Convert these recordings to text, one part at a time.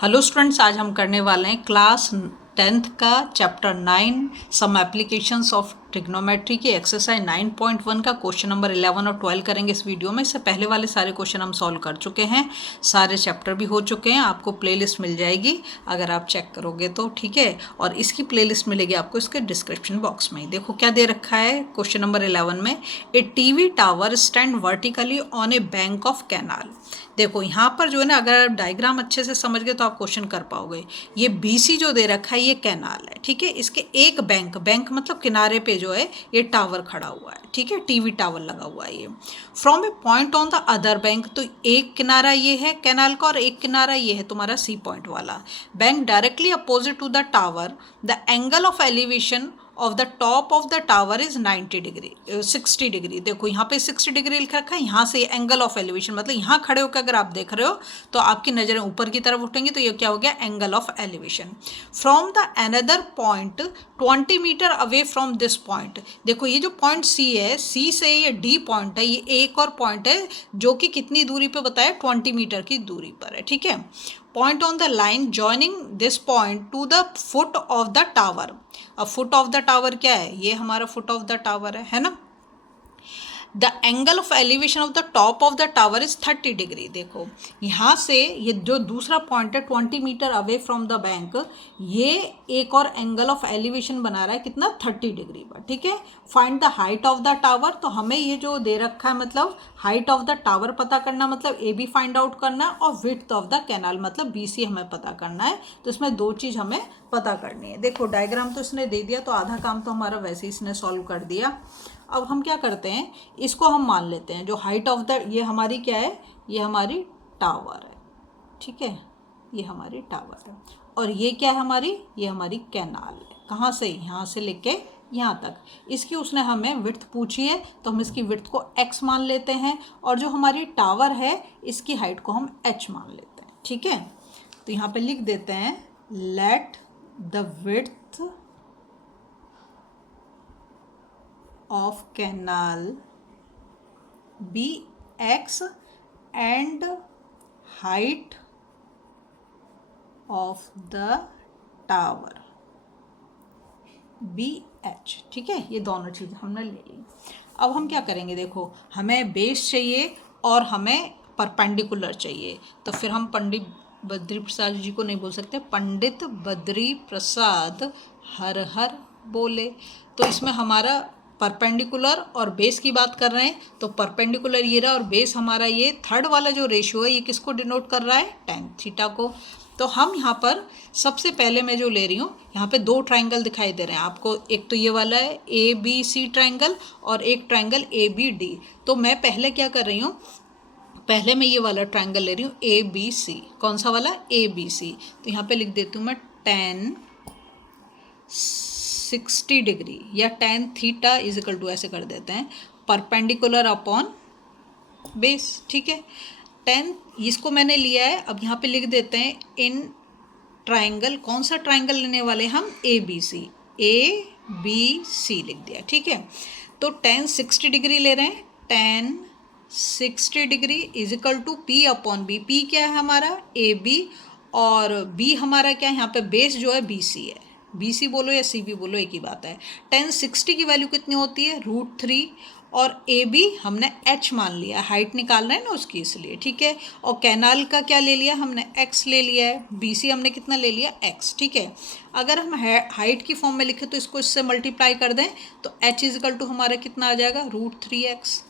Hello students, आज हम करने वाले हैं क्लास 10th का chapter 9 some applications of trigonometry की एक्सरसाइज 9.1 का क्वेश्चन नंबर 11 और 12 करेंगे इस वीडियो में। इससे पहले वाले सारे क्वेश्चन हम सॉल्व कर चुके हैं, सारे चैप्टर भी हो चुके हैं। आपको प्लेलिस्ट मिल जाएगी अगर आप चेक करोगे तो, ठीक है। और इसकी प्लेलिस्ट मिलेगी आपको इसके डिस्क्रिप्शन बॉक्स में। देखो क्या दे रखा है क्वेश्चन नंबर 11 में, a TV tower stand vertically on a bank of canal. देखो यहाँ पर जो है ना, अगर आप डायग्राम अच्छे से समझ गए तो आप क्वेश्चन कर पाओगे। ये BC जो दे रखा है ये कैनाल है, ठीक है। इसके एक बैंक मतलब किनारे पे जो है ये टावर खड़ा हुआ है, ठीक है, टीवी टावर लगा हुआ है ये। From A point on the other bank, तो एक किनारा ये है कैनाल का और एक किनारा ये है तुम्हारा C पॉइंट वाला bank. Directly opposite to the tower the angle of elevation of the top of the tower is 60 degree. देखो यहाँ पे 60 डिग्री लिख रखा है। यहाँ से एंगल ऑफ एलिवेशन मतलब यहाँ खड़े होकर अगर आप देख रहे हो तो आपकी नज़रें ऊपर की तरफ उठेंगी, तो ये क्या हो गया, angle of elevation. From the another point 20 metre away from this point. देखो ये जो पॉइंट C है, C से ये D पॉइंट है, ये एक और पॉइंट है जो कि कितनी दूरी पे बताया, 20 मीटर की दूरी पर है, ठीक है। Point on the line joining this point two the foot of the tower. अब फुट ऑफ द टावर क्या है, ये हमारा फुट ऑफ द टावर है ना। The angle of elevation of the top of the tower is 30 degree. देखो यहाँ से ये जो दूसरा पॉइंट है 20 metre away from the bank, ये एक और एंगल ऑफ एलिवेशन बना रहा है कितना, 30 डिग्री पर, ठीक है। Find the height of the tower, तो हमें ये जो दे रखा है मतलब हाइट ऑफ द टावर पता करना, मतलब AB फाइंड आउट करना है, और विड्थ ऑफ द कैनाल मतलब BC हमें पता करना है। तो इसमें दो चीज़ हमें पता करनी है। देखो डायग्राम तो इसने दे दिया, तो आधा काम तो हमारा वैसे ही इसने सॉल्व कर दिया। अब हम क्या करते हैं, इसको हम मान लेते हैं जो हाइट ऑफ द, ये हमारी क्या है, ये हमारी टावर है, ठीक है, ये हमारी टावर है। और ये क्या है हमारी, ये हमारी कैनाल है। कहाँ से, यहाँ से लेके यहाँ तक। इसकी उसने हमें विड्थ पूछी है, तो हम इसकी विड्थ को x मान लेते हैं, और जो हमारी टावर है इसकी हाइट को हम h मान लेते हैं, ठीक है। तो यहाँ पे लिख देते हैं, let the width of canal be x and height of the tower be h, ठीक है। ये दोनों चीज़ हमने ले ली। अब हम क्या करेंगे, देखो हमें बेस चाहिए और हमें परपेंडिकुलर चाहिए, तो फिर हम पंडित बद्री प्रसाद जी को नहीं बोल सकते, पंडित बद्री प्रसाद हर हर बोले। तो इसमें हमारा परपेंडिकुलर और बेस की बात कर रहे हैं, तो परपेंडिकुलर ये रहा और बेस हमारा ये थर्ड वाला जो रेशियो है ये किसको डिनोट कर रहा है, tan थीटा को। तो हम यहाँ पर सबसे पहले मैं जो ले रही हूँ, यहाँ पे दो ट्राइंगल दिखाई दे रहे हैं आपको, एक तो ये वाला है ABC ट्राइंगल और एक ट्राइंगल ABD। तो मैं पहले क्या कर रही हूँ, पहले मैं ये वाला ट्राइंगल ले रही हूँ ABC। कौन सा वाला, ABC। तो यहाँ पे लिख देती हूँ मैं tan 60 डिग्री या tan theta is equal to, ऐसे कर देते हैं, परपेंडिकुलर अपॉन बेस, ठीक है। tan इसको मैंने लिया है। अब यहाँ पे लिख देते हैं इन ट्राइंगल, कौन सा ट्राइंगल लेने वाले हम, ABC, ABC लिख दिया, ठीक है। तो tan 60 डिग्री ले रहे हैं, tan 60 degree is equal to P upon B। P क्या है हमारा, AB, और B हमारा क्या है, यहाँ पे बेस जो है BC है। BC बोलो या CB बोलो एक ही बात है। tan 60 की वैल्यू कितनी होती है, √3, और AB हमने h मान लिया, हाइट निकाल रहे हैं ना उसकी, इसलिए, ठीक है। और कैनाल का क्या ले लिया हमने, x ले लिया है। BC हमने कितना ले लिया, x, ठीक है। अगर हम हाइट की फॉर्म में लिखें तो इसको इससे मल्टीप्लाई कर दें तो h इज इक्वल टू हमारा कितना आ जाएगा, √3x।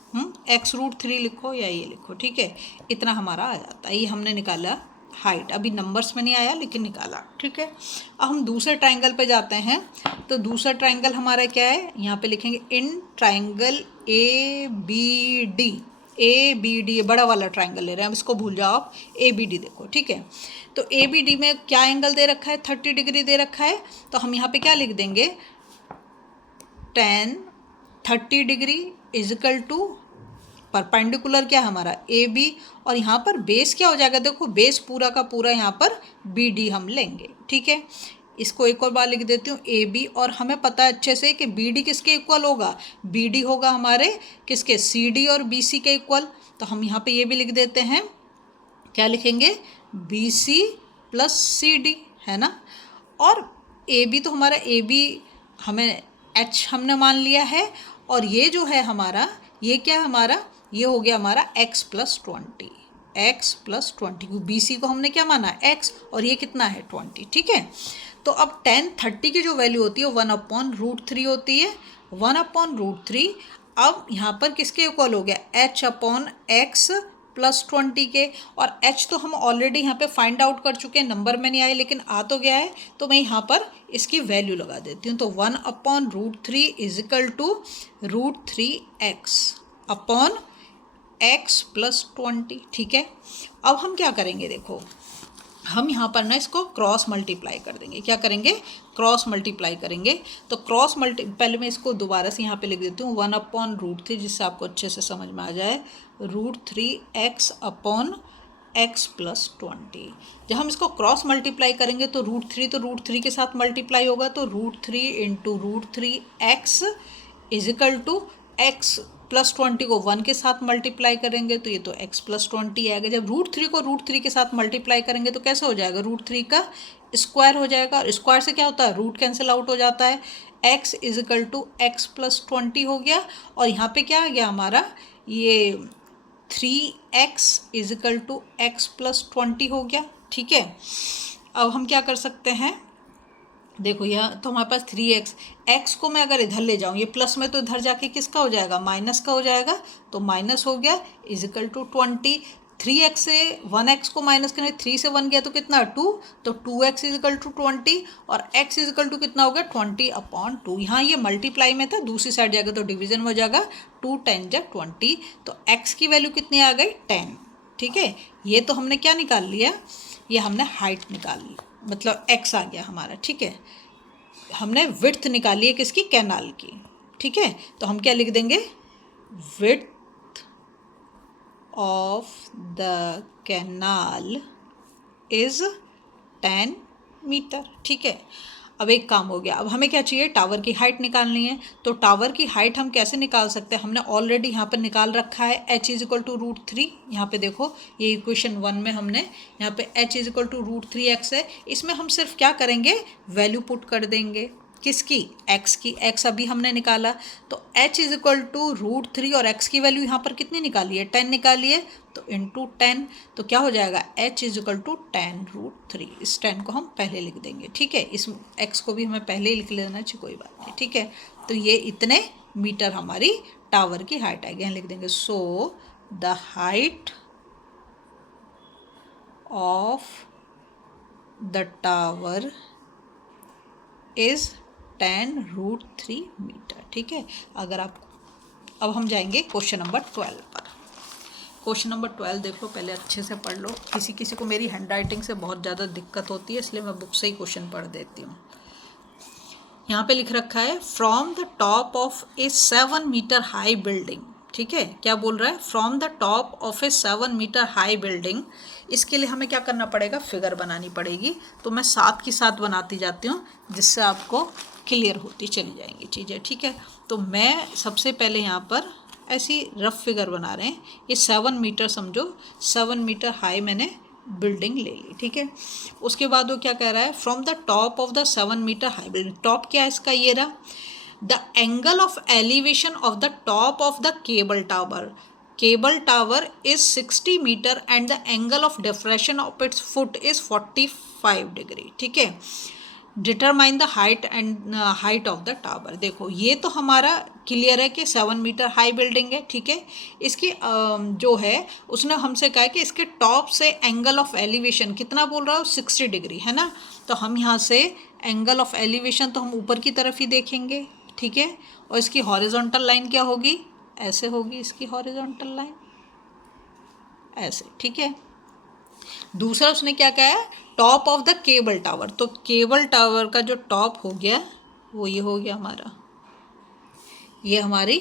x √3 लिखो या ये लिखो, ठीक है, इतना हमारा आ जाता है। ये हमने निकाला हाइट, अभी नंबर्स में नहीं आया लेकिन निकाला, ठीक है। अब हम दूसरे ट्राइंगल पे जाते हैं। तो दूसरा ट्राइंगल हमारा क्या है, यहाँ पे लिखेंगे इन ट्राइंगल ABD बड़ा वाला ट्राइंगल ले रहे हैं, अब इसको भूल जाओ आप, ABD देखो, ठीक है। तो ABD में क्या एंगल दे रखा है, 30 डिग्री दे रखा है। तो हम यहाँ पे क्या लिख देंगे, tan 30 degree is equal to perpendicular क्या है हमारा, AB, और यहाँ पर बेस क्या हो जाएगा, देखो बेस पूरा का पूरा यहाँ पर BD हम लेंगे, ठीक है। इसको एक और बार लिख देती हूँ AB, और हमें पता है अच्छे से कि BD किसके इक्वल होगा, BD होगा हमारे किसके, CD और BC के इक्वल। तो हम यहाँ पे ये भी लिख देते हैं, क्या लिखेंगे, BC प्लस सी डी, है ना। और ए बी तो हमारा ए बी हमें एच हमने मान लिया है, और ये जो है हमारा, ये क्या है हमारा, ये हो गया हमारा x plus 20, x plus 20, B C को हमने क्या माना, एक्स, और ये कितना है 20, ठीक है। तो अब 10/30 की जो वैल्यू होती है 1/√3 होती है, 1/√3। अब यहाँ पर किसके इक्वल हो गया, h/x प्लस 20 के, और h तो हम ऑलरेडी यहाँ पे फाइंड आउट कर चुके हैं, नंबर में नहीं आए लेकिन आ तो गया है, तो मैं यहाँ पर इसकी वैल्यू लगा देती हूँ। तो 1/√3 is equal to √3x upon x plus 20, ठीक है। अब हम क्या करेंगे, देखो हम यहाँ पर ना इसको क्रॉस मल्टीप्लाई कर देंगे, क्या करेंगे, क्रॉस मल्टीप्लाई करेंगे। तो पहले मैं इसको दोबारा से यहाँ पे लिख देती हूँ 1/√3, जिससे आपको अच्छे से समझ में आ जाए, √3x अपॉन x प्लस 20। जब हम इसको क्रॉस मल्टीप्लाई करेंगे तो √3 के साथ मल्टीप्लाई होगा, तो √3 into √3x is equal to x plus 20 को 1 के साथ मल्टीप्लाई करेंगे तो ये तो x प्लस 20 आएगा। जब √3 को √3 के साथ मल्टीप्लाई करेंगे तो कैसे हो जाएगा, √3 का स्क्वायर हो जाएगा, और स्क्वायर से क्या होता है, रूट कैंसिल आउट हो जाता है, x is equal to x plus 20 हो गया। और यहाँ पे क्या आ गया हमारा, ये 3x is equal to x plus 20 हो गया, ठीक है। अब हम क्या कर सकते हैं, देखो यह तो हमारे पास 3x को मैं अगर इधर ले जाऊँ, ये प्लस में तो इधर जाके किसका हो जाएगा, माइनस का हो जाएगा, तो माइनस हो गया इज इक्वल टू 20। 3x से 1x को माइनस करें, 3 से 1 गया तो कितना 2, तो 2x इज इक्वल टू 20, और x इज इक्वल टू कितना हो गया 20/2। यहाँ ये मल्टीप्लाई में था, दूसरी साइड जाएगा तो डिवीजन में हो जाएगा, 2 10 जा 20, तो x की वैल्यू कितनी आ गई 10, ठीक है। ये तो हमने क्या निकाल लिया, ये हमने हाइट निकाल ली, मतलब x आ गया हमारा, ठीक है। हमने विड्थ निकाली है किसकी, कैनाल की, ठीक है। तो हम क्या लिख देंगे, width of the canal is 10 metre, ठीक है। अब एक काम हो गया, अब हमें क्या चाहिए, टावर की हाइट निकालनी है। तो टावर की हाइट हम कैसे निकाल सकते हैं, हमने ऑलरेडी यहाँ पर निकाल रखा है, h इज इक्वल टू √3। यहाँ पे देखो ये इक्वेशन 1 में हमने यहाँ पे h is equal to √3x है, इसमें हम सिर्फ क्या करेंगे, वैल्यू पुट कर देंगे, किसकी, x की, x अभी हमने निकाला, तो h इज इक्वल टू √3, और x की वैल्यू यहाँ पर कितनी निकाली है, 10 निकाली है, तो इंटू 10, तो क्या हो जाएगा, h इज इक्वल टू 10√3। इस 10 को हम पहले लिख देंगे, ठीक है, इस x को भी हमें पहले ही लिख लेना चाहिए, कोई बात नहीं, ठीक है। तो ये इतने मीटर हमारी टावर की हाइट आएगी, यहाँ लिख देंगे, so the height of the tower is 10√3 metre, ठीक है। अगर आप, अब हम जाएंगे क्वेश्चन नंबर 12 पर। क्वेश्चन नंबर 12 देख लो, पहले अच्छे से पढ़ लो, किसी किसी को मेरी हैंड राइटिंग से बहुत ज़्यादा दिक्कत होती है, इसलिए मैं बुक से ही क्वेश्चन पढ़ देती हूँ। यहाँ पे लिख रखा है, from the top of a 7 metre high building, ठीक है। क्या बोल रहा है, from the top of a 7 metre high building. इसके लिए हमें क्या करना पड़ेगा, फिगर बनानी पड़ेगी, तो मैं साथ की साथ बनाती जाती हूँ, जिससे आपको क्लियर होती चली जाएंगी चीज़ें, ठीक है। तो मैं सबसे पहले यहाँ पर ऐसी रफ फिगर बना रहे हैं, ये 7 मीटर समझो, 7 मीटर हाई मैंने बिल्डिंग ले ली, ठीक है। उसके बाद वो क्या कह रहा है, from the top of the 7 metre high building, top क्या है इसका, ये रहा, the angle of elevation of the top of the cable tower is 60 metre and the angle of diffraction of its foot is 45 degree, ठीक है। Determine the height of the tower. देखो ये तो हमारा क्लियर है कि 7 मीटर हाई बिल्डिंग है, ठीक है। इसकी जो है उसने हमसे कहा है कि इसके टॉप से एंगल ऑफ एलिवेशन कितना बोल रहा है, 60 डिग्री, है ना। तो हम यहाँ से एंगल ऑफ एलिवेशन तो हम ऊपर की तरफ ही देखेंगे, ठीक है। और इसकी हॉरिजॉन्टल लाइन क्या होगी, ऐसे होगी इसकी हॉरिजॉन्टल लाइन, ऐसे, ठीक है। दूसरा उसने क्या कहा है, top of the cable tower, तो केबल टावर का जो टॉप हो गया वो ये हो गया हमारा, ये हमारी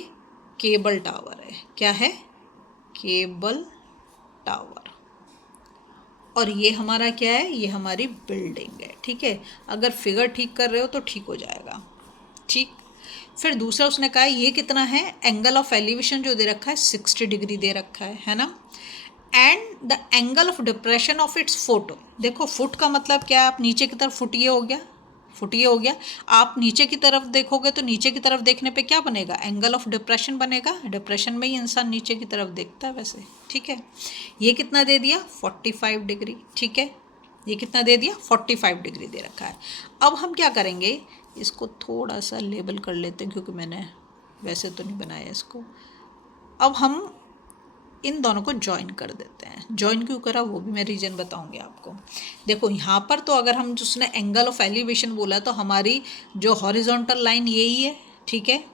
केबल टावर है, क्या है, केबल टावर। और ये हमारा क्या है, ये हमारी बिल्डिंग है, ठीक है। अगर फिगर ठीक कर रहे हो तो ठीक हो जाएगा, ठीक। फिर दूसरा उसने कहा ये कितना है, एंगल ऑफ एलिवेशन जो दे रखा है 60 डिग्री दे रखा है ना। And the angle of depression of its foot. देखो फुट का मतलब क्या है, आप नीचे की तरफ फुट ये हो गया, फुट ये हो गया। आप नीचे की तरफ देखोगे तो नीचे की तरफ देखने पे क्या बनेगा, एंगल ऑफ डिप्रेशन बनेगा। डिप्रेशन में ही इंसान नीचे की तरफ देखता है वैसे, ठीक है। ये कितना दे दिया, 45 डिग्री, ठीक है। ये कितना दे दिया, 45 डिग्री दे रखा है। अब हम क्या करेंगे, इसको थोड़ा सा लेबल कर लेते हैं क्योंकि मैंने वैसे तो नहीं बनाया इसको। अब हम इन दोनों को ज्वाइन कर देते हैं। ज्वाइन क्यों करा वो भी मैं रीज़न बताऊंगी आपको। देखो यहाँ पर तो अगर हम जिसने एंगल ऑफ एलिवेशन बोला तो हमारी जो हॉरिजॉन्टल लाइन यही है, ठीक है।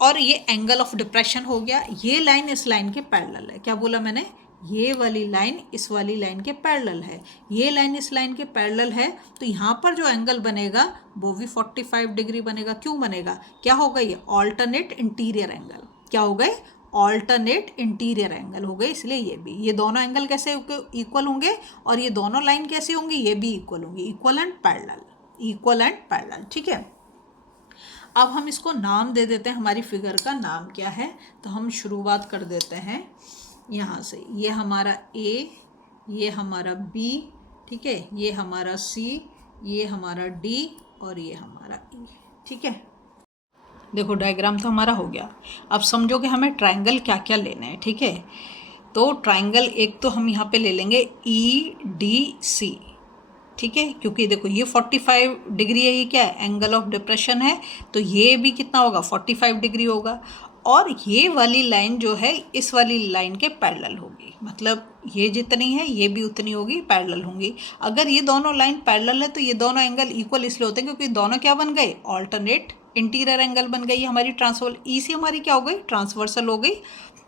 और ये एंगल ऑफ डिप्रेशन हो गया, ये लाइन इस लाइन के पैरेलल है। क्या बोला मैंने, ये वाली लाइन इस वाली लाइन के पैरेलल है, ये लाइन इस लाइन के पैरेलल है। तो यहाँ पर जो एंगल बनेगा वो भी 45 डिग्री बनेगा। क्यों बनेगा, क्या होगा, ये ऑल्टरनेट इंटीरियर एंगल। क्या हो गए, ऑल्टरनेट इंटीरियर एंगल हो गए, इसलिए ये दोनों एंगल कैसे इक्वल होंगे, और ये दोनों लाइन कैसे होंगी, ये भी इक्वल होंगी, equal and parallel, equal and parallel, ठीक है। अब हम इसको नाम दे देते हैं, हमारी फिगर का नाम क्या है। तो हम शुरुआत कर देते हैं यहाँ से, ये हमारा ए, ये हमारा बी, ठीक है, ये हमारा सी, ये हमारा डी और ये हमारा ई, ठीक है। देखो डायग्राम तो हमारा हो गया। अब समझो कि हमें ट्रायंगल क्या क्या लेने हैं, ठीक है। तो ट्रायंगल एक तो हम यहाँ पे ले लेंगे EDC, ठीक है, क्योंकि देखो ये 45 डिग्री है, ये क्या है, एंगल ऑफ डिप्रेशन है, तो ये भी कितना होगा, 45 डिग्री होगा। और ये वाली लाइन जो है इस वाली लाइन के पैरेलल होगी, मतलब ये जितनी है ये भी उतनी होगी, पैरेलल होंगी। अगर ये दोनों लाइन पैरेलल है तो ये दोनों एंगल इक्वल इसलिए होते हैं क्योंकि दोनों क्या बन गए, ऑल्टरनेट इंटीरियर एंगल बन गई हमारी। ट्रांसफर EC हमारी क्या हो गई, ट्रांसवर्सल हो गई।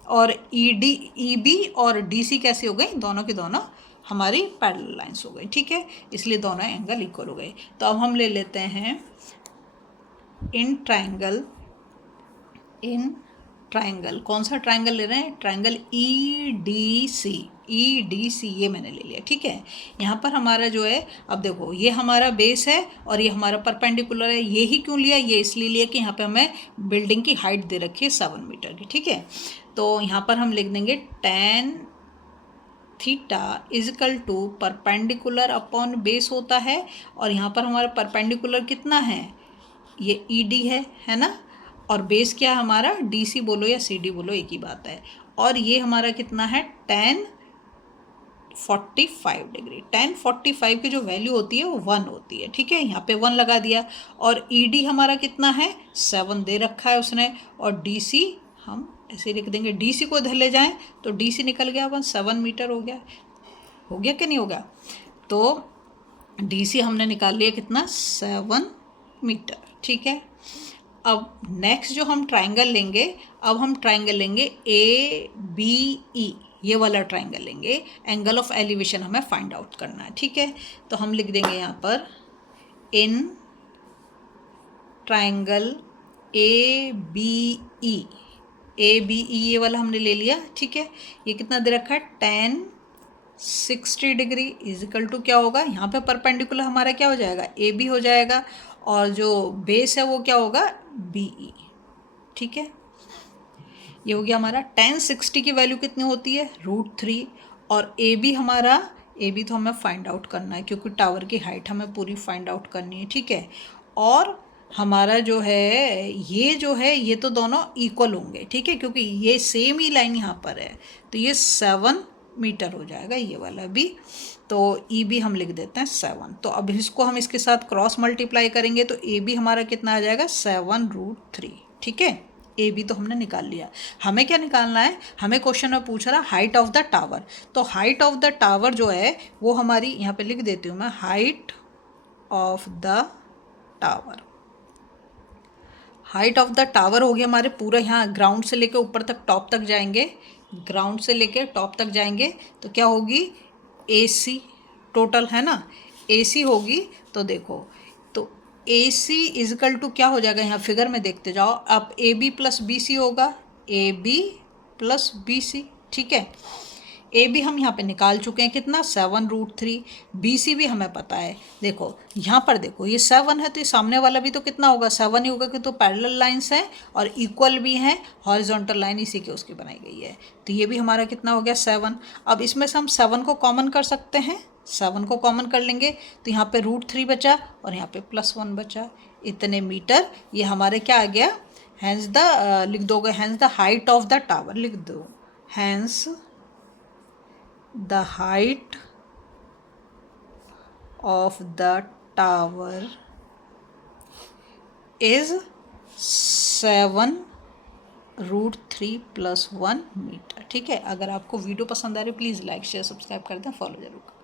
और EB और DC कैसे हो गई, दोनों के दोनों हमारी पैरेलल लाइंस हो गई, ठीक है, इसलिए दोनों एंगल इक्वल हो गए। तो अब हम ले लेते हैं इन ट्रायंगल, कौन सा ट्रायंगल ले रहे हैं, ट्रायंगल EDC, ये मैंने ले लिया, ठीक है। यहाँ पर हमारा जो है, अब देखो ये हमारा बेस है और ये हमारा परपेंडिकुलर है। ये ही क्यों लिया, ये इसलिए लिया कि यहाँ पे हमें बिल्डिंग की हाइट दे रखी है 7 मीटर की, ठीक है। तो यहाँ पर हम लिख देंगे tan theta is equal to perpendicular upon base होता है। और यहाँ पर हमारा परपेंडिकुलर कितना है, ये ED है ना, और बेस क्या हमारा DC बोलो या CD बोलो एक ही बात है। और ये हमारा कितना है, tan 45 डिग्री। tan 45 की जो वैल्यू होती है वो 1 होती है, ठीक है, यहाँ पे 1 लगा दिया। और ED हमारा कितना है, 7 दे रखा है उसने। और DC हम ऐसे लिख देंगे, DC को इधर ले जाएं तो DC निकल गया 7 मीटर हो गया कि नहीं हो गया। तो DC हमने निकाल लिया कितना, 7 मीटर, ठीक है। अब नेक्स्ट जो हम ट्रायंगल लेंगे, अब हम ट्रायंगल लेंगे ABE, ये वाला ट्रायंगल लेंगे। एंगल ऑफ एलिवेशन हमें फाइंड आउट करना है, ठीक है। तो हम लिख देंगे यहाँ पर इन ट्रायंगल ABE, ये वाला हमने ले लिया, ठीक है। ये कितना दे रखा है, tan 60 डिग्री इजिकल टू क्या होगा, यहाँ पे परपेंडिकुलर हमारा क्या हो जाएगा, AB हो जाएगा। और जो बेस है वो क्या होगा, BE, ठीक है। ये हो गया हमारा। tan 60 की वैल्यू कितनी होती है, √3। और AB हमारा, AB तो हमें फाइंड आउट करना है क्योंकि टावर की हाइट हमें पूरी फाइंड आउट करनी है, ठीक है। और हमारा जो है ये तो दोनों इक्वल होंगे, ठीक है, क्योंकि ये सेम ही लाइन यहाँ पर है। तो ये 7 मीटर हो जाएगा ये वाला भी। तो EB हम लिख देते हैं 7। तो अब इसको हम इसके साथ क्रॉस मल्टीप्लाई करेंगे तो AB हमारा कितना आ जाएगा, 7√3, ठीक है। AB तो हमने निकाल लिया। हमें क्या निकालना है, हमें क्वेश्चन में पूछ रहा हाइट ऑफ द टावर। तो हाइट ऑफ द टावर जो है वो हमारी, यहाँ पे लिख देती हूँ मैं, height of the tower. Height of the tower हो गया हमारे पूरा, यहाँ ग्राउंड से लेकर ऊपर तक टॉप तक जाएंगे, ग्राउंड से लेकर टॉप तक जाएंगे तो क्या होगी, AC टोटल है ना, AC होगी। तो देखो, तो AC इजिकल टू क्या हो जाएगा, यहाँ फिगर में देखते जाओ। अब AB + BC होगा, AB + BC, ठीक है। ए बी हम यहाँ पे निकाल चुके हैं, कितना 7√3। बी सी भी हमें पता है। देखो यहाँ पर देखो ये 7 है तो ये सामने वाला भी तो कितना होगा 7 ही होगा, कि तो पैरेलल लाइंस हैं और इक्वल भी हैं, हॉरिजॉन्टल लाइन इसी के उसकी बनाई गई है। तो ये भी हमारा कितना हो गया 7। अब इसमें से हम 7 को कॉमन कर सकते हैं, 7 को कॉमन कर लेंगे तो यहाँ पे √3 बचा और यहाँ पे +1 बचा, इतने मीटर। ये हमारे क्या आ गया, हैंस द लिख दोगे, hence the height of the tower लिख दो, hence the height of the tower is 7√3 + 1 metre. ठीक है, अगर आपको वीडियो पसंद आ रही है प्लीज़ लाइक शेयर सब्सक्राइब कर दें, फॉलो जरूर करें।